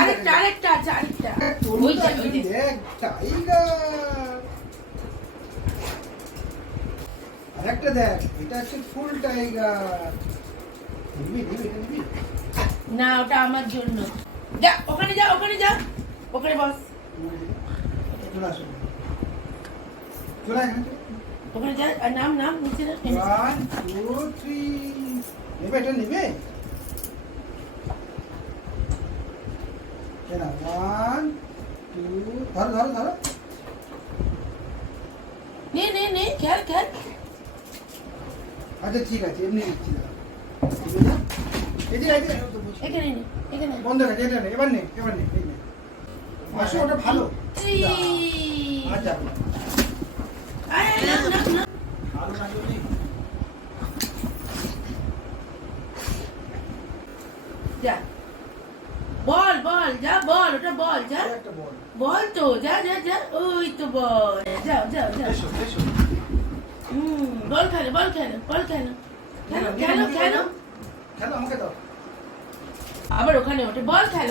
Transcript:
আরেকটা আছে আরেকটা ওই যে দেখ টাইগার আরেকটা দেখ এটা হচ্ছে ফুল টাইগার নিবি না ওটা আমার জন্য যা ওখানে যা ওখানে বস চলে আসো চলে এখানে ওখানে যা আর নাম নিচে না 1 2 3 নেবে এটা নেবে কেনা 1 2 ধরো নে খেল আচ্ছা ঠিক আছে এমনি দিচ্ছি না এই যে এখানে বন্ধ করে এটা নে এবার নে এই নে আসো ওটা ভালো আর যাবে না আরে না ভালো না যদি যা বল যা বল ওটা বল যা একটা বল বল তো যা ওই তো বল যাও এসো বল খেলো খেলো আমাকে দাও আবার ওখানে ওঠে বল খেলো